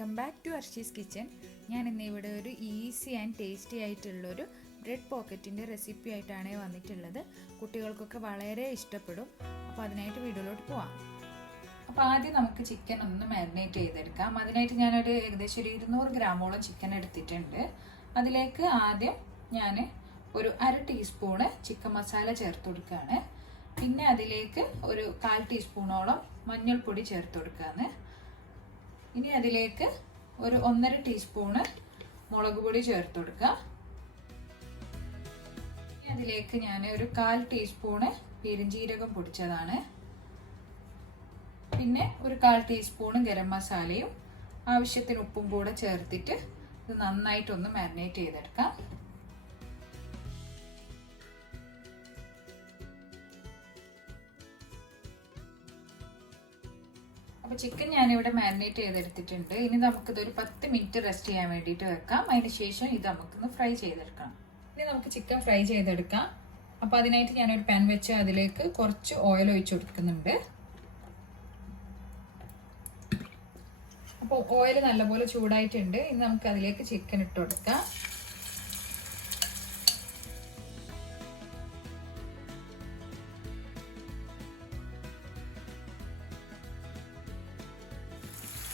Welcome back to Arshi's kitchen. ഞാൻ ഇന്ന് ഇവിടെ ഒരു ഈസി ആൻഡ് ടേസ്റ്റി ആയിട്ടുള്ളൊരു ബ്രെഡ് പോക്കറ്റിൻ്റെ റെസിപ്പി ആയിട്ടാണ് വന്നിട്ടുള്ളത്. കുട്ടികൾക്കൊക്കെ വളരെ ഇഷ്ടപ്പെടും. അപ്പോൾ അതിനായിട്ട് വീഡിയോയിലോട്ട് പോവാം. അപ്പോൾ ആദ്യം നമുക്ക് ചിക്കൻ ഒന്ന് മാരിനേറ്റ് ചെയ്തെടുക്കാം. അതിനായിട്ട് ഞാനൊരു ഏകദേശം ഒരു 200 ഗ്രാമോളം ചിക്കൻ എടുത്തിട്ടുണ്ട്. അതിലേക്ക് ആദ്യം ഞാൻ ഒരു 1/2 ടീസ്പൂണ് ചിക്കൻ മസാല ചേർത്ത് കൊടുക്കുകയാണ്. പിന്നെ അതിലേക്ക് ഒരു 1/4 ടീസ്പൂണോളം മഞ്ഞൾപ്പൊടി ചേർത്ത് കൊടുക്കുകയാണ്. ഇനി അതിലേക്ക് ഒരു 1.5 ടീസ്പൂണ് മുളക് പൊടി ചേർത്ത് കൊടുക്കുക. അതിലേക്ക് ഞാൻ ഒരു 1/4 ടീസ്പൂണ് പെരുംജീരകം പൊടിച്ചതാണ്. പിന്നെ ഒരു 1/4 ടീസ്പൂണ് ഗരം മസാലയും ആവശ്യത്തിന് ഉപ്പും കൂടെ ചേർത്തിട്ട് ഇത് നന്നായിട്ടൊന്ന് മാരിനേറ്റ് ചെയ്തെടുക്കാം. അപ്പോൾ ചിക്കൻ ഞാനിവിടെ മാരിനേറ്റ് ചെയ്തെടുത്തിട്ടുണ്ട്. ഇനി നമുക്കിതൊരു 10 മിനിറ്റ് റെസ്റ്റ് ചെയ്യാൻ വേണ്ടിയിട്ട് വെക്കാം. അതിന് ശേഷം ഇത് നമുക്കൊന്ന് ഫ്രൈ ചെയ്തെടുക്കണം. ഇനി നമുക്ക് ചിക്കൻ ഫ്രൈ ചെയ്തെടുക്കാം. അപ്പോൾ അതിനായിട്ട് ഞാനൊരു പാൻ വെച്ച് അതിലേക്ക് കുറച്ച് ഓയിൽ ഒഴിച്ചു കൊടുക്കുന്നുണ്ട്. അപ്പോൾ ഓയിൽ നല്ലപോലെ ചൂടായിട്ടുണ്ട്. ഇനി നമുക്ക് അതിലേക്ക് ചിക്കൻ ഇട്ട് കൊടുക്കാം.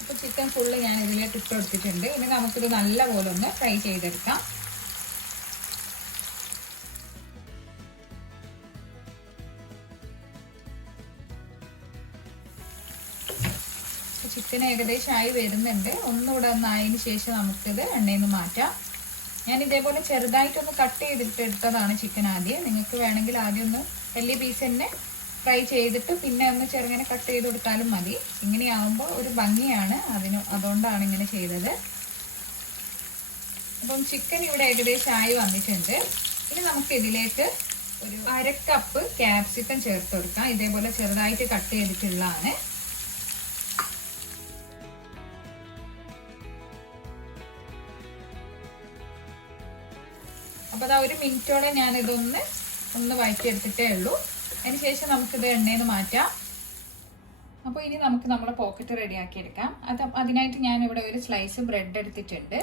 അപ്പോൾ ചിക്കൻ ഫുള്ള് ഞാൻ ഇതിലേക്ക് ഇട്ട് കൊടുത്തിട്ടുണ്ട്. ഇനി നമുക്കിത് നല്ലപോലെ ഒന്ന് ഫ്രൈ ചെയ്തെടുക്കാം. ചിക്കൻ ഏകദേശം ആയി വരുന്നുണ്ട്. ഒന്നുകൂടെ ഒന്നായതിന് ശേഷം നമുക്കിത് എണ്ണയിൽ നിന്ന് മാറ്റാം. ഞാൻ ഇതേപോലെ ചെറുതായിട്ടൊന്ന് കട്ട് ചെയ്തിട്ട് എടുത്തതാണ് ചിക്കൻ ആദ്യം. നിങ്ങൾക്ക് വേണമെങ്കിൽ ആദ്യം ഒന്ന് വലിയ പീസ് തന്നെ ഫ്രൈ ചെയ്തിട്ട് പിന്നെ ഒന്ന് ചെറുങ്ങനെ കട്ട് ചെയ്ത് കൊടുത്താലും മതി. ഇങ്ങനെയാവുമ്പോൾ ഒരു ഭംഗിയാണ്, അതുകൊണ്ടാണ് ഇങ്ങനെ ചെയ്തത്. അപ്പം ചിക്കൻ ഇവിടെ ഏകദേശം ആയി വന്നിട്ടുണ്ട്. ഇനി നമുക്ക് ഇതിലേക്ക് ഒരു 1/2 കപ്പ് ക്യാപ്സിക്കം ചേർത്ത് കൊടുക്കാം. ഇതേപോലെ ചെറുതായിട്ട് കട്ട് ചെയ്തിട്ടുള്ളതാണ്. അപ്പോൾ അതാ 1 മിനിറ്റോടെ ഞാനിതൊന്ന് വഴറ്റിയെടുത്തിട്ടേ ഉള്ളൂ. അതിനുശേഷം നമുക്കിത് എണ്ണയിൽ നിന്ന് മാറ്റാം. അപ്പോൾ ഇനി നമുക്ക് നമ്മുടെ പോക്കറ്റ് റെഡിയാക്കി എടുക്കാം. അതിനായിട്ട് ഞാനിവിടെ ഒരു സ്ലൈസ് ബ്രെഡ് എടുത്തിട്ടുണ്ട്.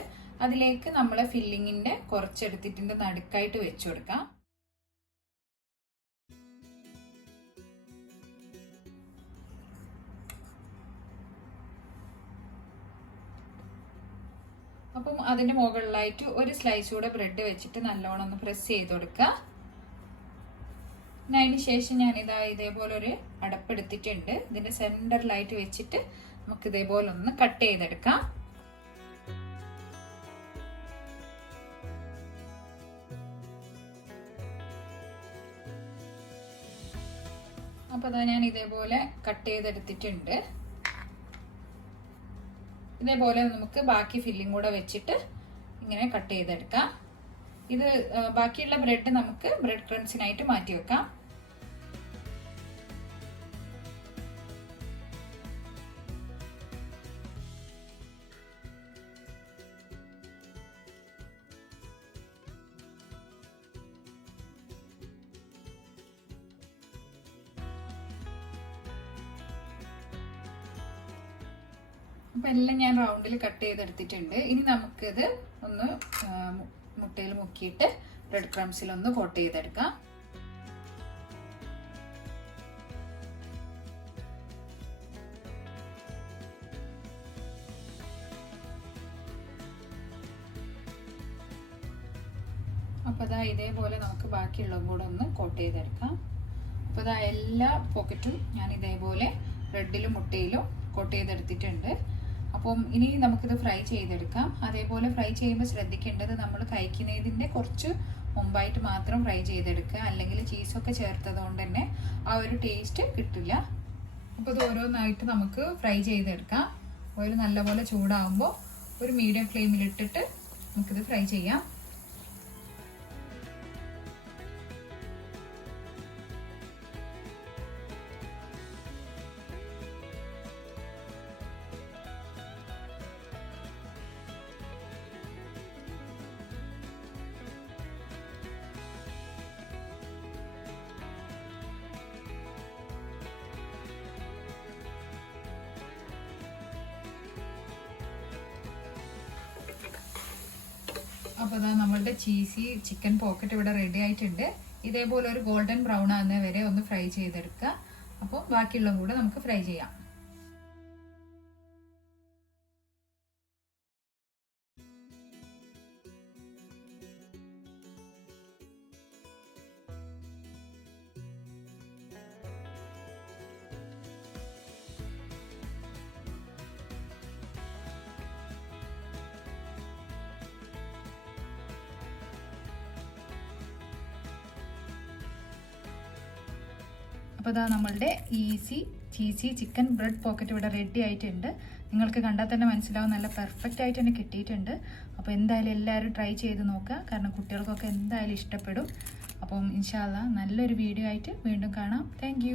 അതിലേക്ക് നമ്മൾ ഫില്ലിങ്ങിൻ്റെ കുറച്ചെടുത്തിട്ടുണ്ട് നടുക്കായിട്ട് വെച്ച് കൊടുക്കാം. അപ്പം അതിൻ്റെ മുകളിലായിട്ട് ഒരു സ്ലൈസ് കൂടെ ബ്രെഡ് വെച്ചിട്ട് നല്ലോണം ഒന്ന് പ്രസ് ചെയ്ത് കൊടുക്കുക. അതിന് ശേഷം ഞാനിതാ ഇതേപോലെ ഒരു അടപ്പെടുത്തിട്ടുണ്ട്. ഇതിൻ്റെ സെൻറ്ററിലായിട്ട് വെച്ചിട്ട് നമുക്ക് ഇതേപോലെ ഒന്ന് കട്ട് ചെയ്തെടുക്കാം. അപ്പോൾ അതാ ഞാൻ ഇതേപോലെ കട്ട് ചെയ്തെടുത്തിട്ടുണ്ട്. ഇതേപോലെ നമുക്ക് ബാക്കി ഫില്ലിംഗ് കൂടെ വെച്ചിട്ട് ഇങ്ങനെ കട്ട് ചെയ്തെടുക്കാം. ഇത് ബാക്കിയുള്ള ബ്രെഡ് നമുക്ക് ബ്രെഡ് ക്രംസിനായിട്ട് മാറ്റി വെക്കാം. അപ്പം എല്ലാം ഞാൻ റൗണ്ടിൽ കട്ട് ചെയ്തെടുത്തിട്ടുണ്ട്. ഇനി നമുക്കിത് ഒന്ന് മുട്ടയിൽ മുക്കിയിട്ട് ബ്രെഡ് ക്രംസിലൊന്ന് കോട്ട് ചെയ്തെടുക്കാം. അപ്പോൾ അതാ ഇതേപോലെ നമുക്ക് ബാക്കിയുള്ളതും കൂടെ ഒന്ന് കോട്ട് ചെയ്തെടുക്കാം. അപ്പോൾ അതാ എല്ലാ പോക്കറ്റും ഞാൻ ഇതേപോലെ ബ്രെഡിലും മുട്ടയിലും കോട്ട് ചെയ്തെടുത്തിട്ടുണ്ട്. അപ്പം ഇനി നമുക്കിത് ഫ്രൈ ചെയ്തെടുക്കാം. അതേപോലെ ഫ്രൈ ചെയ്യുമ്പോൾ ശ്രദ്ധിക്കേണ്ടത് നമ്മൾ കഴിക്കുന്നതിൻ്റെ കുറച്ച് മുമ്പായിട്ട് മാത്രം ഫ്രൈ ചെയ്തെടുക്കുക. അല്ലെങ്കിൽ ചീസൊക്കെ ചേർത്തത് കൊണ്ട് തന്നെ ആ ഒരു ടേസ്റ്റ് കിട്ടില്ല. അപ്പോൾ ഇത് ഓരോന്നായിട്ട് നമുക്ക് ഫ്രൈ ചെയ്തെടുക്കാം. ഓയിൽ നല്ലപോലെ ചൂടാകുമ്പോൾ ഒരു മീഡിയം ഫ്ലെയിമിലിട്ടിട്ട് നമുക്കിത് ഫ്രൈ ചെയ്യാം. അപ്പോൾ ഇതാ നമ്മളുടെ ചീസി ചിക്കൻ പോക്കറ്റ് ഇവിടെ റെഡി ആയിട്ടുണ്ട്. ഇതേപോലെ ഒരു ഗോൾഡൻ ബ്രൗൺ ആകുന്ന വരെ ഒന്ന് ഫ്രൈ ചെയ്തെടുക്കുക. അപ്പോൾ ബാക്കിയുള്ളതും കൂടെ നമുക്ക് ഫ്രൈ ചെയ്യാം. അപ്പോൾ ഇതാ നമ്മളുടെ easy cheesy chicken bread pocket ഇവിടെ റെഡി ആയിട്ടുണ്ട്. നിങ്ങൾക്ക് കണ്ടാൽ തന്നെ മനസ്സിലാവും, നല്ല പെർഫെക്റ്റ് ആയിട്ട് തന്നെ കിട്ടിയിട്ടുണ്ട്. അപ്പോൾ എന്തായാലും എല്ലാവരും ട്രൈ ചെയ്ത് നോക്കുക, കാരണം കുട്ടികൾക്കൊക്കെ എന്തായാലും ഇഷ്ടപ്പെടും. അപ്പം ഇൻഷാ അല്ലാഹ് നല്ലൊരു വീഡിയോ ആയിട്ട് വീണ്ടും കാണാം. താങ്ക്